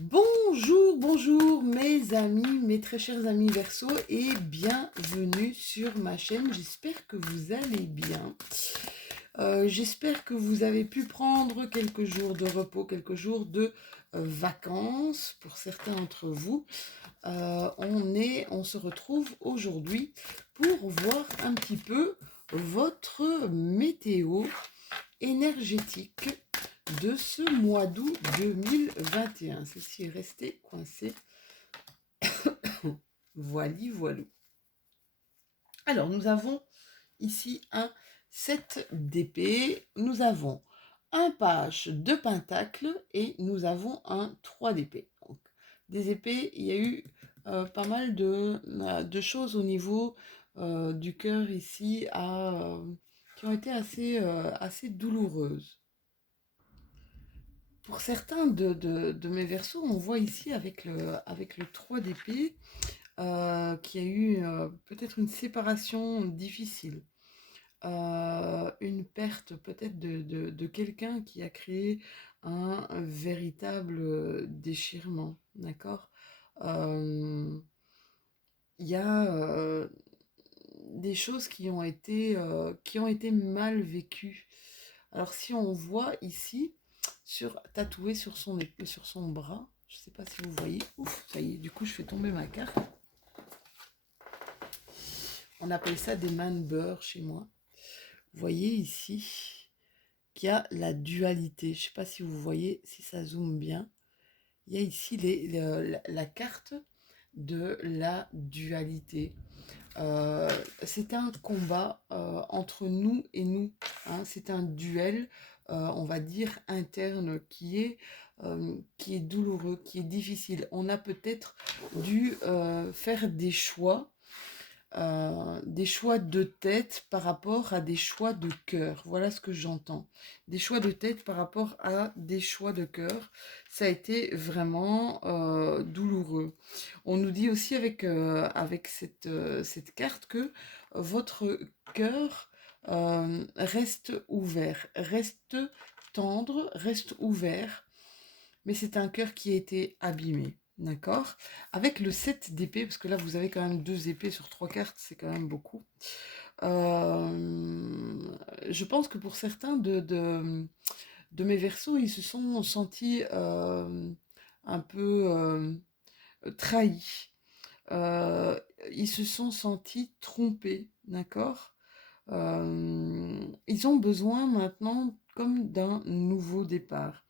Bonjour, bonjour mes amis, mes très chers amis Verseau et bienvenue sur ma chaîne. J'espère que vous allez bien. J'espère que vous avez pu prendre quelques jours de repos, quelques jours de vacances pour certains d'entre vous. On se retrouve aujourd'hui pour voir un petit peu votre météo énergétique de ce mois d'août 2021. Ceci est resté coincé. Voili, voilou. Alors, nous avons ici un 7 d'épée, nous avons un page de pentacle et nous avons un 3 d'épée. Donc, des épées, il y a eu pas mal de choses au niveau du cœur ici qui ont été assez douloureuses. Pour certains de mes versos, on voit ici avec le 3 d'épée qu'il y a eu peut-être une séparation difficile, une perte peut-être de quelqu'un qui a créé un véritable déchirement, d'accord. Il y a des choses qui ont été mal vécues. Alors si on voit ici, tatoué sur son bras, je ne sais pas si vous voyez, ouf, ça y est, du coup je fais tomber ma carte. On appelle ça des man beurre chez moi. Vous voyez ici qu'il y a la dualité. Je ne sais pas si vous voyez, si ça zoome bien. Il y a ici la carte de la dualité. C'est un combat entre nous et nous, hein. C'est un duel, on va dire, interne qui est douloureux, qui est difficile. On a peut-être dû faire des choix de tête par rapport à des choix de cœur. Voilà ce que j'entends. Des choix de tête par rapport à des choix de cœur. Ça a été vraiment douloureux. On nous dit aussi avec cette carte que votre cœur reste ouvert, reste tendre, reste ouvert, mais c'est un cœur qui a été abîmé. D'accord. Avec le 7 d'épée, parce que là vous avez quand même 2 épées sur 3 cartes, c'est quand même beaucoup. Je pense que pour certains de mes versos, ils se sont sentis un peu trahis. Euh, Ils se sont sentis trompés, d'accord. Ils ont besoin maintenant comme d'un nouveau départ.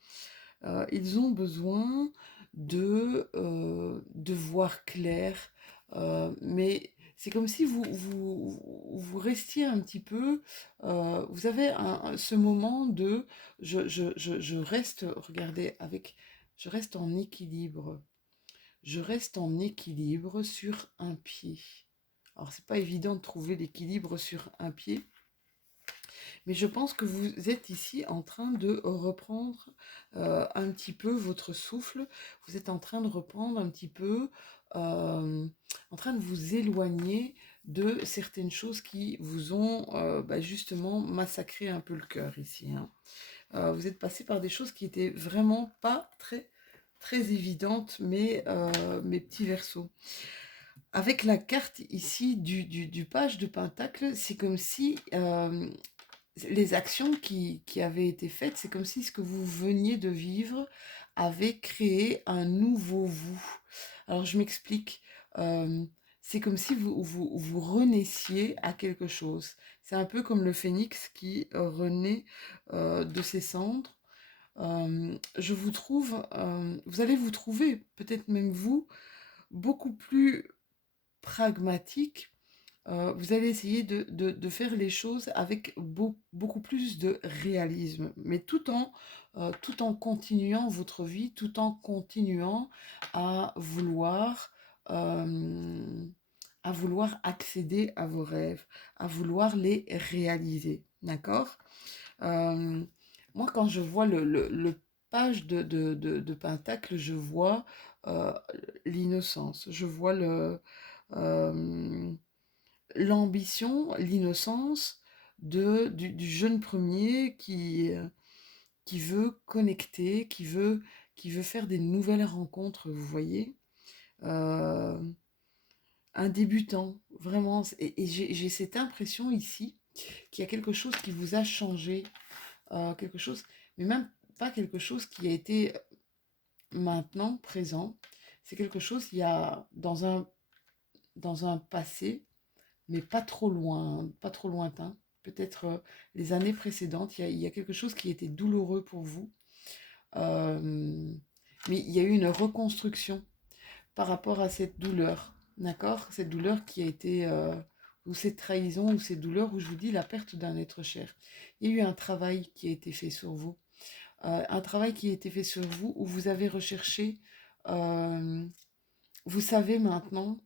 Ils ont besoin de voir clair, mais c'est comme si vous restiez un petit peu, vous avez ce moment de je reste, regardez, je reste en équilibre. Je reste en équilibre sur un pied. Alors, c'est pas évident de trouver l'équilibre sur un pied, mais je pense que vous êtes ici en train de reprendre un petit peu votre souffle. Vous êtes en train de reprendre un petit peu, en train de vous éloigner de certaines choses qui vous ont justement massacré un peu le cœur ici, hein. Vous êtes passé par des choses qui étaient vraiment pas très évidentes, mes petits versos. Avec la carte ici du page de Pentacle, c'est comme si les actions qui avaient été faites, c'est comme si ce que vous veniez de vivre avait créé un nouveau vous. Alors je m'explique. Euh, c'est comme si vous renaissiez à quelque chose. C'est un peu comme le phénix qui renaît de ses cendres. Vous allez vous trouver, peut-être même vous, beaucoup plus pragmatique. Vous allez essayer de faire les choses avec beaucoup plus de réalisme, mais tout en continuant votre vie, tout en continuant à vouloir, euh, à vouloir accéder à vos rêves, à vouloir les réaliser. D'accord. euh, Moi, quand je vois le page de Pentacle, je vois euh, l'innocence, je vois euh, l'ambition, l'innocence du jeune premier qui veut connecter, qui veut faire des nouvelles rencontres, vous voyez. Euh, un débutant, vraiment. Et j'ai cette impression ici qu'il y a quelque chose qui vous a changé, quelque chose, mais même pas quelque chose qui a été maintenant présent. C'est quelque chose, il y a dans un passé, mais pas trop loin, pas trop lointain. Peut-être les années précédentes, il y a quelque chose qui était douloureux pour vous. Euh, mais il y a eu une reconstruction par rapport à cette douleur, d'accord? Cette douleur qui a été, ou cette trahison, ou cette douleur où je vous dis la perte d'un être cher. Il y a eu un travail qui a été fait sur vous. Un travail qui a été fait sur vous où vous avez recherché, euh, vous savez maintenant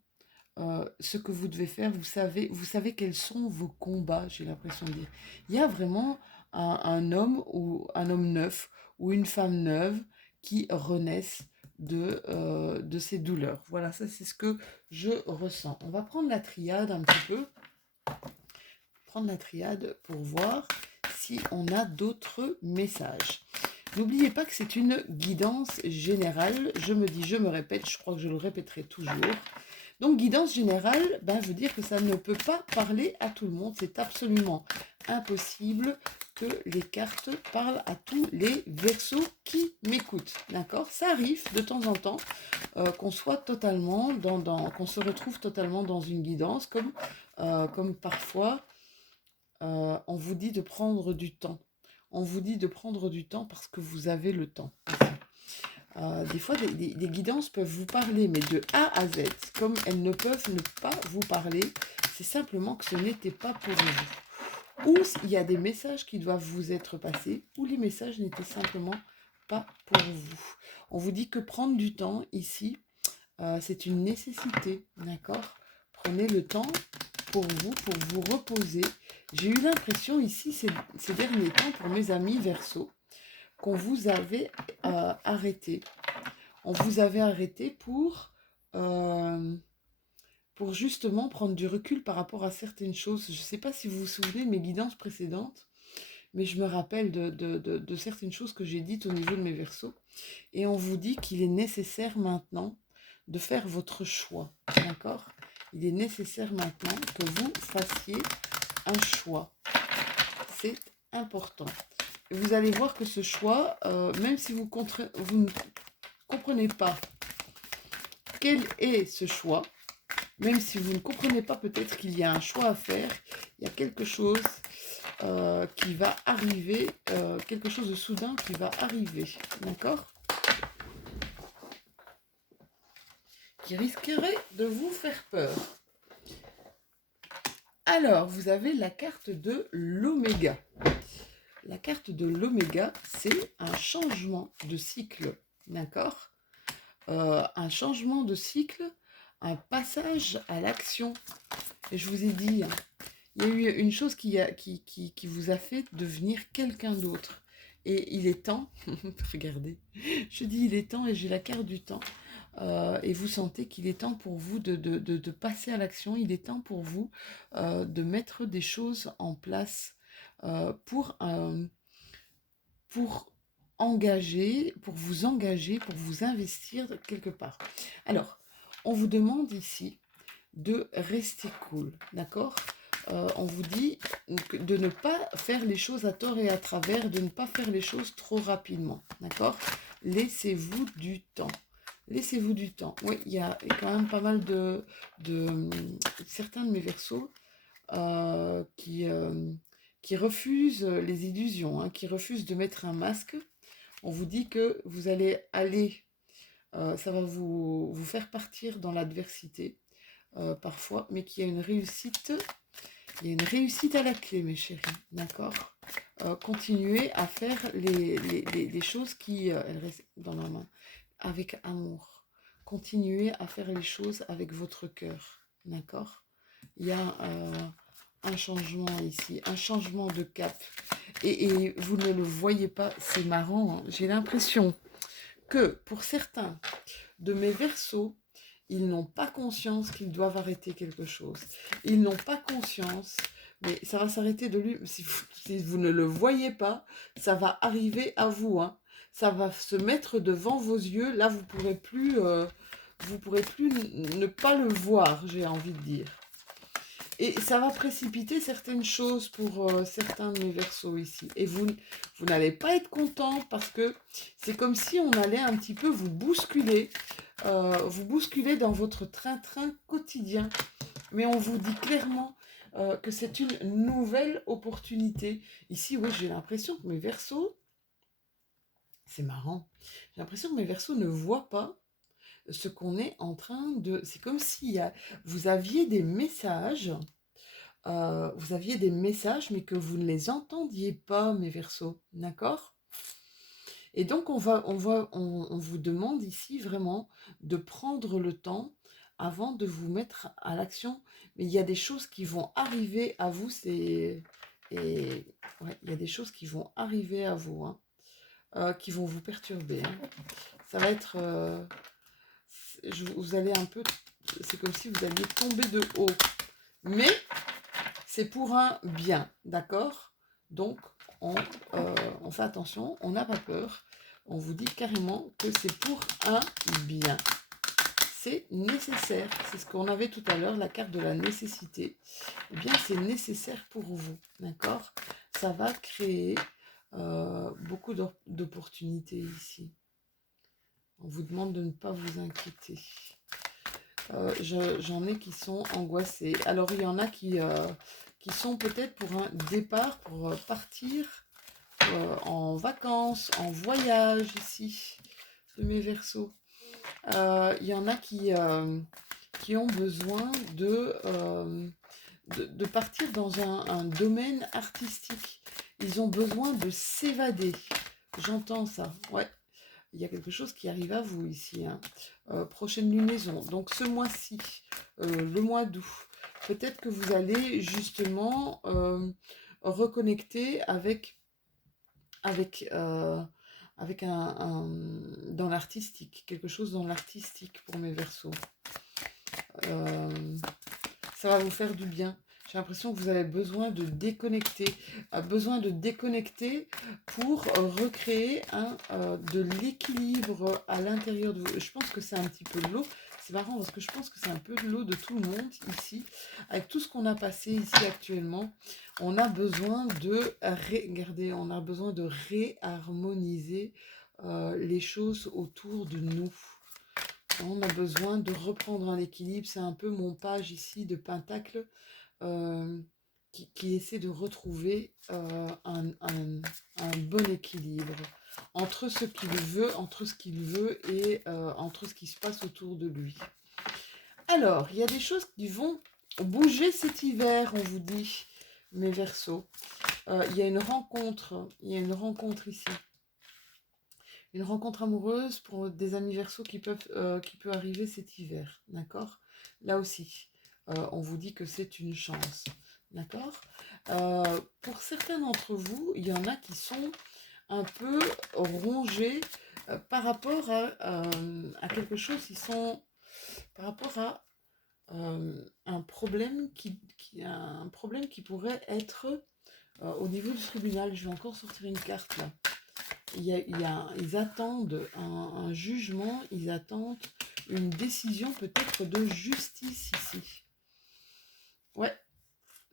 ce que vous devez faire, vous savez quels sont vos combats, j'ai l'impression de dire. Il y a vraiment un homme ou un homme neuf ou une femme neuve qui renaissent de ces douleurs. Voilà, ça c'est ce que je ressens. On va prendre la triade un petit peu, prendre la triade pour voir si on a d'autres messages. N'oubliez pas que c'est une guidance générale. Je me répète, je crois que je le répéterai toujours. Donc, guidance générale, veut dire que ça ne peut pas parler à tout le monde. C'est absolument impossible que les cartes parlent à tous les Verseaux qui m'écoutent. D'accord? Ça arrive de temps en temps qu'on soit totalement qu'on se retrouve totalement dans une guidance, comme parfois on vous dit de prendre du temps. On vous dit de prendre du temps parce que vous avez le temps. Des fois, des guidances peuvent vous parler, mais de A à Z, comme elles ne peuvent ne pas vous parler, c'est simplement que ce n'était pas pour vous. Ou il y a des messages qui doivent vous être passés, ou les messages n'étaient simplement pas pour vous. On vous dit que prendre du temps ici, c'est une nécessité, d'accord? Prenez le temps pour vous reposer. J'ai eu l'impression ici, ces derniers temps, pour mes amis Verseau, qu'on vous avait arrêté. On vous avait arrêté pour justement prendre du recul par rapport à certaines choses. Je ne sais pas si vous vous souvenez de mes guidances précédentes, mais je me rappelle de certaines choses que j'ai dites au niveau de mes Verseaux. Et on vous dit qu'il est nécessaire maintenant de faire votre choix. D'accord? Il est nécessaire maintenant que vous fassiez un choix. C'est important. Et vous allez voir que ce choix, même si vous ne comprenez pas quel est ce choix, même si vous ne comprenez pas peut-être qu'il y a un choix à faire, il y a quelque chose qui va arriver, quelque chose de soudain qui va arriver, d'accord? Qui risquerait de vous faire peur. Alors, vous avez la carte de l'Oméga. La carte de l'Oméga, c'est un changement de cycle, d'accord? Un changement de cycle, un passage à l'action. Et je vous ai dit, il y a eu une chose qui vous a fait devenir quelqu'un d'autre. Et il est temps, regardez, je dis il est temps et j'ai la carte du temps. Et vous sentez qu'il est temps pour vous de passer à l'action. Il est temps pour vous de mettre des choses en place pour engager, pour vous engager, pour vous investir quelque part. Alors, on vous demande ici de rester cool, d'accord? On vous dit de ne pas faire les choses à tort et à travers, de ne pas faire les choses trop rapidement, d'accord? Laissez-vous du temps. Laissez-vous du temps. Oui, il y a quand même pas mal de certains de mes Verseaux qui refusent les illusions, hein, qui refusent de mettre un masque. On vous dit que vous allez aller, ça va vous faire partir dans l'adversité parfois, mais qu'il y a une réussite. Il y a une réussite à la clé, mes chéris, d'accord? Continuez à faire les choses qui elles restent dans la main, avec amour. Continuez à faire les choses avec votre cœur, d'accord? Il y a un changement ici, un changement de cap. Et vous ne le voyez pas, c'est marrant, hein. J'ai l'impression que pour certains de mes Verseaux, ils n'ont pas conscience qu'ils doivent arrêter quelque chose. Ils n'ont pas conscience, mais ça va s'arrêter de lui. Si vous ne le voyez pas, ça va arriver à vous, hein. ça va se mettre devant vos yeux. Là, vous pourrez plus ne pas le voir, j'ai envie de dire. Et ça va précipiter certaines choses pour certains de mes versos ici. Et vous n'allez pas être content parce que c'est comme si on allait un petit peu vous bousculer dans votre train-train quotidien. Mais on vous dit clairement que c'est une nouvelle opportunité. Ici, oui, j'ai l'impression que mes versos, c'est marrant, j'ai l'impression que mes versos ne voient pas ce qu'on est en train de... C'est comme si vous aviez des messages, mais que vous ne les entendiez pas, mes versos, d'accord? Et donc, on vous demande ici vraiment de prendre le temps avant de vous mettre à l'action. Mais il y a des choses qui vont arriver à vous, ouais, il y a des choses qui vont arriver à vous, hein, qui vont vous perturber, hein. Ça va être... vous allez un peu... C'est comme si vous alliez tomber de haut. Mais c'est pour un bien, d'accord? Donc, on fait attention, on n'a pas peur. On vous dit carrément que c'est pour un bien. C'est nécessaire. C'est ce qu'on avait tout à l'heure, la carte de la nécessité. Eh bien, c'est nécessaire pour vous, d'accord? Ça va créer beaucoup d'opportunités ici. On vous demande de ne pas vous inquiéter. J'en ai qui sont angoissés. Alors, il y en a qui sont peut-être pour un départ, pour partir en vacances, en voyage ici, de mes versos. Il y en a qui ont besoin de partir dans un domaine artistique. Ils ont besoin de s'évader. J'entends ça, ouais. Il y a quelque chose qui arrive à vous ici, hein. Prochaine lunaison, donc ce mois-ci, le mois d'août, peut-être que vous allez justement reconnecter avec dans l'artistique, quelque chose dans l'artistique pour mes versos. Ça va vous faire du bien. J'ai l'impression que vous avez besoin de déconnecter, pour recréer de l'équilibre à l'intérieur de vous. Je pense que c'est un petit peu de l'eau. C'est marrant parce que je pense que c'est un peu de l'eau de tout le monde ici. Avec tout ce qu'on a passé ici actuellement, on a besoin de réharmoniser les choses autour de nous. On a besoin de reprendre un équilibre. C'est un peu mon page ici de Pentacle qui essaie de retrouver un bon équilibre entre ce qu'il veut, et entre ce qui se passe autour de lui. Alors, il y a des choses qui vont bouger cet hiver, on vous dit, mes Verseaux. Il y a une rencontre ici. Une rencontre amoureuse pour des amis Verseaux qui peut arriver cet hiver, d'accord? Là aussi, on vous dit que c'est une chance, d'accord? Pour certains d'entre vous, il y en a qui sont un peu rongés par rapport à quelque chose, par rapport à un problème un problème qui pourrait être au niveau du tribunal. Je vais encore sortir une carte là. Ils attendent un jugement, ils attendent une décision peut-être de justice ici. Ouais,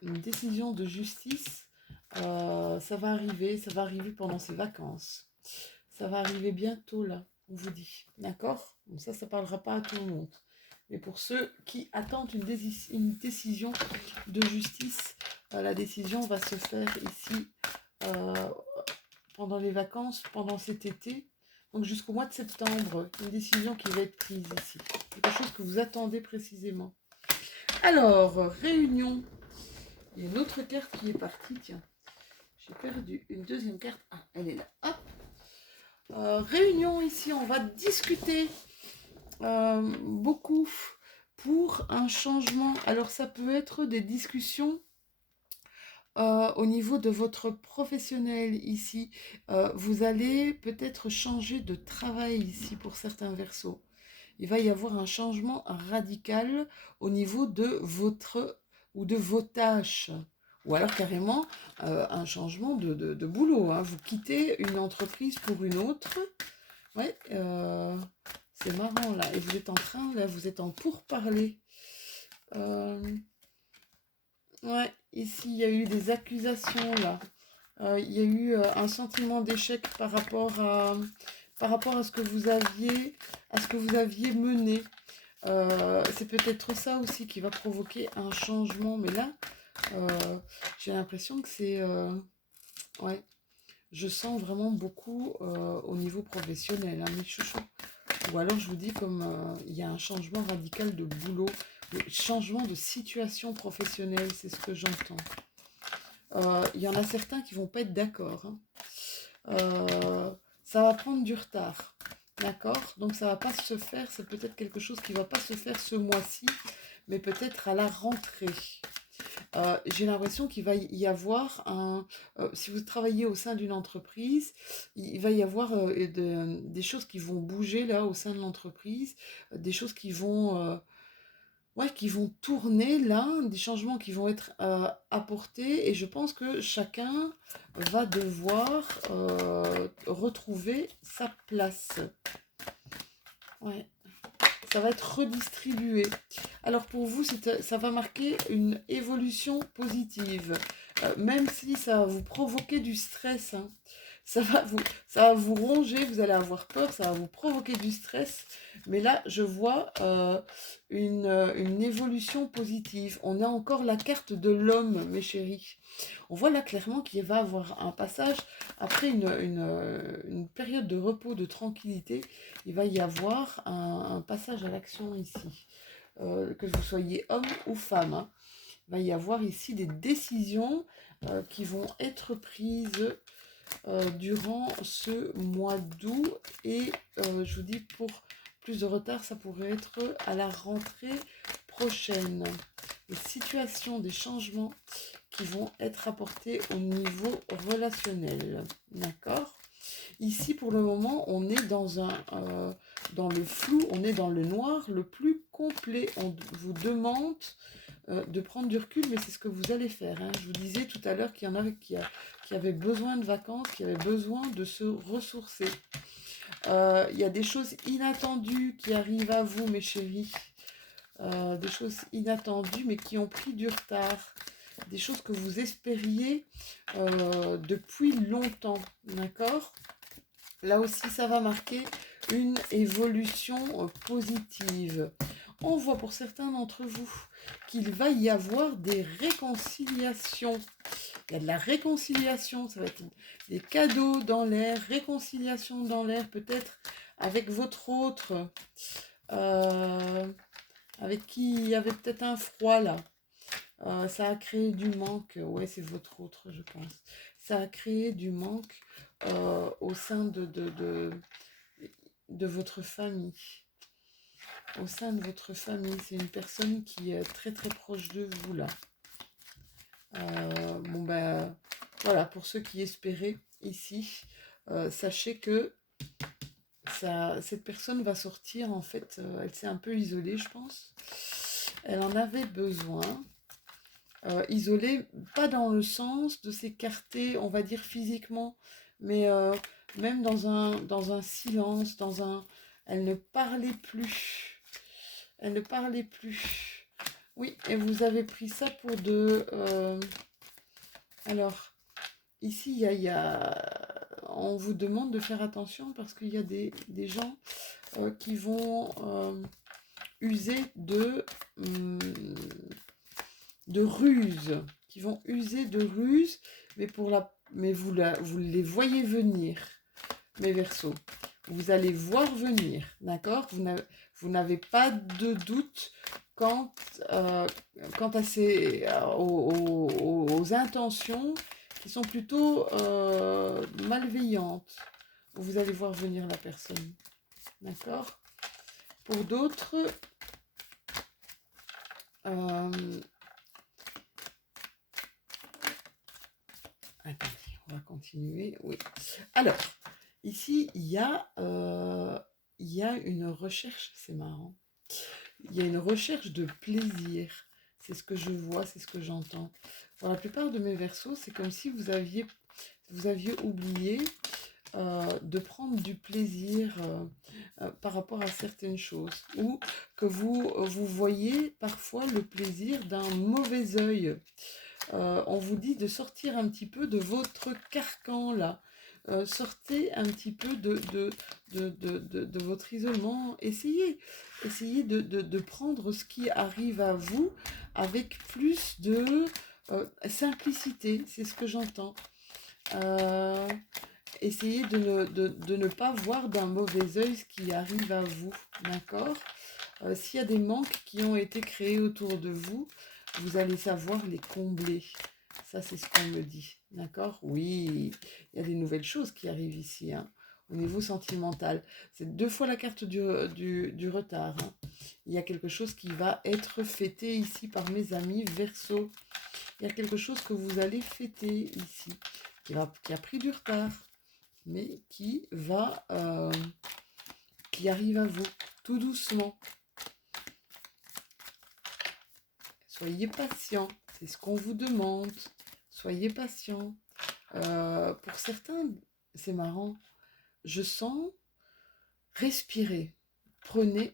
une décision de justice, ça va arriver pendant ces vacances. Ça va arriver bientôt là, on vous dit, d'accord? Donc ça parlera pas à tout le monde. Mais pour ceux qui attendent une décision de justice, la décision va se faire ici pendant les vacances, pendant cet été, donc jusqu'au mois de septembre, une décision qui va être prise ici. Quelque chose que vous attendez précisément. Alors, réunion. Il y a une autre carte qui est partie, tiens. J'ai perdu une deuxième carte. Ah, elle est là. Hop. Réunion ici, on va discuter beaucoup pour un changement. Alors, ça peut être des discussions au niveau de votre professionnel ici. Vous allez peut-être changer de travail ici pour certains Verseaux. Il va y avoir un changement radical au niveau de vos tâches, Ou alors carrément un changement de boulot, hein. Vous quittez une entreprise pour une autre. Ouais, c'est marrant là. Et vous êtes en train, là, vous êtes en pourparlers. Euh, ouais, ici, il y a eu des accusations là. Il y a eu un sentiment d'échec par rapport à ce que vous aviez mené. C'est peut-être ça aussi qui va provoquer un changement. Mais là, euh, j'ai l'impression que c'est... ouais, je sens vraiment beaucoup au niveau professionnel, hein, mes chouchous. Ou alors je vous dis comme il y a un changement radical de boulot, changement de situation professionnelle, c'est ce que j'entends. Il y en a certains qui vont pas être d'accord, hein. Ça va prendre du retard, d'accord? Donc ça va pas se faire, c'est peut-être quelque chose qui va pas se faire ce mois-ci, mais peut-être à la rentrée. J'ai l'impression qu'il va y avoir si vous travaillez au sein d'une entreprise, il va y avoir des choses qui vont bouger là au sein de l'entreprise, des choses ouais, qui vont tourner là, des changements qui vont être apportés, et je pense que chacun va devoir retrouver sa place. Ouais. Ça va être redistribué. Alors pour vous, ça va marquer une évolution positive. Même si ça va vous provoquer du stress, hein. Ça va ça va vous ronger, vous allez avoir peur, ça va vous provoquer du stress. Mais là, je vois une évolution positive. On a encore la carte de l'homme, mes chéris. On voit là clairement qu'il va avoir un passage, après une période de repos, de tranquillité, il va y avoir un passage à l'action ici. Que vous soyez homme ou femme, hein. Il va y avoir ici des décisions qui vont être prises durant ce mois d'août. Et je vous dis, pour plus de retard, ça pourrait être à la rentrée prochaine. Les situations, des changements qui vont être apportés au niveau relationnel. D'accord? Ici, pour le moment, on est dans le flou, on est dans le noir le plus complet. On vous demande de prendre du recul, mais c'est ce que vous allez faire, hein. Je vous disais tout à l'heure qu'il y en avait qui avaient besoin de vacances, qui avaient besoin de se ressourcer. Il y a des choses inattendues qui arrivent à vous, mes chéris. Des choses inattendues, mais qui ont pris du retard. Des choses que vous espériez depuis longtemps. D'accord? Là aussi, ça va marquer une évolution positive. On voit pour certains d'entre vous qu'il va y avoir des réconciliations. Il y a de la réconciliation, ça va être des cadeaux dans l'air, réconciliation dans l'air, peut-être avec votre autre, avec qui il y avait peut-être un froid là. Ça a créé du manque, ouais, c'est votre autre, je pense. Ça a créé du manque au sein de votre famille. Au sein de votre famille, c'est une personne qui est très très proche de vous là. Bon ben voilà, pour ceux qui espéraient ici, sachez que cette personne va sortir, en fait, elle s'est un peu isolée, je pense. Elle en avait besoin. Isolée, pas dans le sens de s'écarter, on va dire physiquement, mais même dans un silence, elle ne parlait plus. Elle ne parlait plus. Oui, et vous avez pris ça pour alors, ici, on vous demande de faire attention parce qu'il y a des gens qui vont user hum, de ruse, qui vont user de ruse, mais vous les voyez venir, mes Verseaux. Vous allez voir venir, d'accord? Vous n'avez pas de doute quant, quant à aux intentions qui sont plutôt malveillantes. Vous allez voir venir la personne, d'accord? Pour d'autres, attendez, on va continuer. Oui. Alors, ici, il y a une recherche, c'est marrant. Il y a une recherche de plaisir. C'est ce que je vois, c'est ce que j'entends. Pour la plupart de mes Verseaux, c'est comme si vous aviez oublié de prendre du plaisir par rapport à certaines choses, ou que vous voyez parfois le plaisir d'un mauvais œil. On vous dit de sortir un petit peu de votre carcan là. Sortez un petit peu de votre isolement. Essayez de prendre ce qui arrive à vous avec plus de simplicité. C'est ce que j'entends. Euh, Essayez de ne pas voir d'un mauvais œil ce qui arrive à vous. D'accord? S'il y a des manques qui ont été créés autour de vous, vous allez savoir les combler. Ça, c'est ce qu'on me dit. D'accord? Oui, il y a des nouvelles choses qui arrivent ici, hein, au niveau sentimental. C'est 2 fois la carte du retard, hein. Il y a quelque chose qui va être fêté ici par mes amis Verseau. Il y a quelque chose que vous allez fêter ici, qui a pris du retard, mais qui arrive à vous, tout doucement. Soyez patient, c'est ce qu'on vous demande. Soyez patient. Pour certains, c'est marrant. Je sens respirer. Prenez.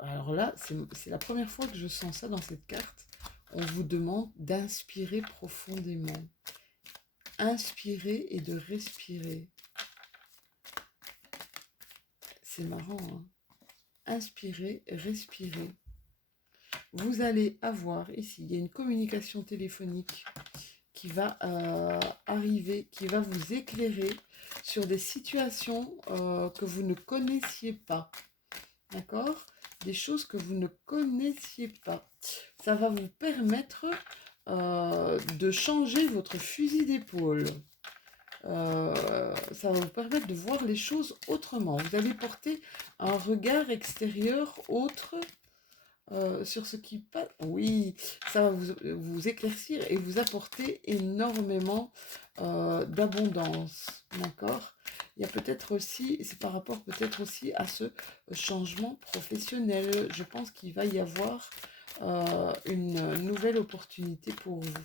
Alors là, c'est la première fois que je sens ça dans cette carte. On vous demande d'inspirer profondément. Inspirer et de respirer. C'est marrant, hein? Inspirer, respirer. Vous allez avoir ici, il y a une communication téléphonique qui va arriver, qui va vous éclairer sur des situations que vous ne connaissiez pas. D'accord? Des choses que vous ne connaissiez pas. Ça va vous permettre de changer votre fusil d'épaule. Ça va vous permettre de voir les choses autrement. Vous allez porter un regard extérieur autre sur ce qui passe. Oui, ça va vous éclaircir et vous apporter énormément d'abondance. D'accord? Il y a peut-être aussi, c'est par rapport peut-être aussi à ce changement professionnel. Je pense qu'il va y avoir une nouvelle opportunité pour vous.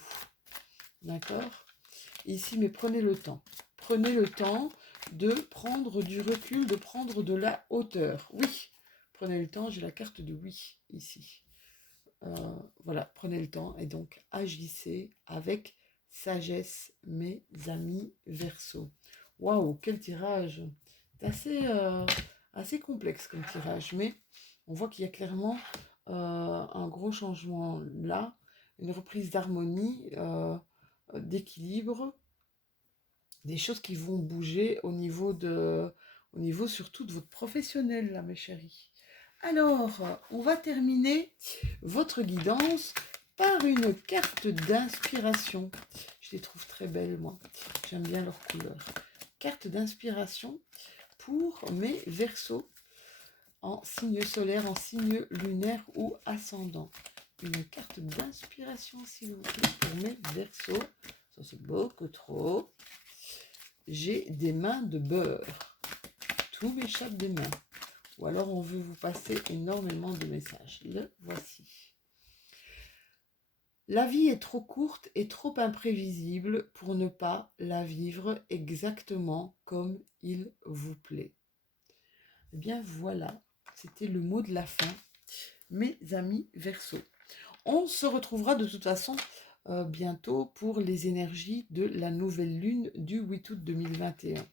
D'accord? Ici, mais prenez le temps. Prenez le temps de prendre du recul, de prendre de la hauteur. Oui, prenez le temps, j'ai la carte de oui ici. Voilà, prenez le temps et donc agissez avec sagesse, mes amis Verseau. Waouh, quel tirage! C'est assez complexe comme tirage, mais on voit qu'il y a clairement un gros changement là, une reprise d'harmonie, d'équilibre, des choses qui vont bouger au niveau surtout de votre professionnel, là, mes chéris. Alors, on va terminer votre guidance par une carte d'inspiration. Je les trouve très belles, moi. J'aime bien leur couleur. Carte d'inspiration pour mes Verseaux en signe solaire, en signe lunaire ou ascendant. Une carte d'inspiration, s'il vous plaît, pour mes Verseaux. Ça, c'est beaucoup trop. J'ai des mains de beurre. Tout m'échappe des mains. Ou alors on veut vous passer énormément de messages. Le voici. La vie est trop courte et trop imprévisible pour ne pas la vivre exactement comme il vous plaît. Eh bien voilà, c'était le mot de la fin, mes amis Verseaux. On se retrouvera de toute façon bientôt pour les énergies de la nouvelle lune du 8 août 2021.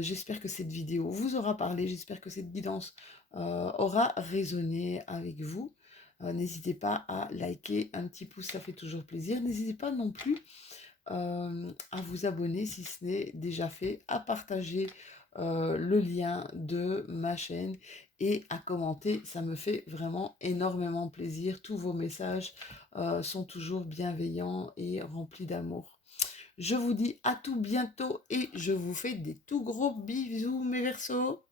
J'espère que cette vidéo vous aura parlé, j'espère que cette guidance aura résonné avec vous. N'hésitez pas à liker, un petit pouce, ça fait toujours plaisir. N'hésitez pas non plus à vous abonner si ce n'est déjà fait, à partager le lien de ma chaîne et à commenter. Ça me fait vraiment énormément plaisir. Tous vos messages sont toujours bienveillants et remplis d'amour. Je vous dis à tout bientôt et je vous fais des tout gros bisous mes Verseaux.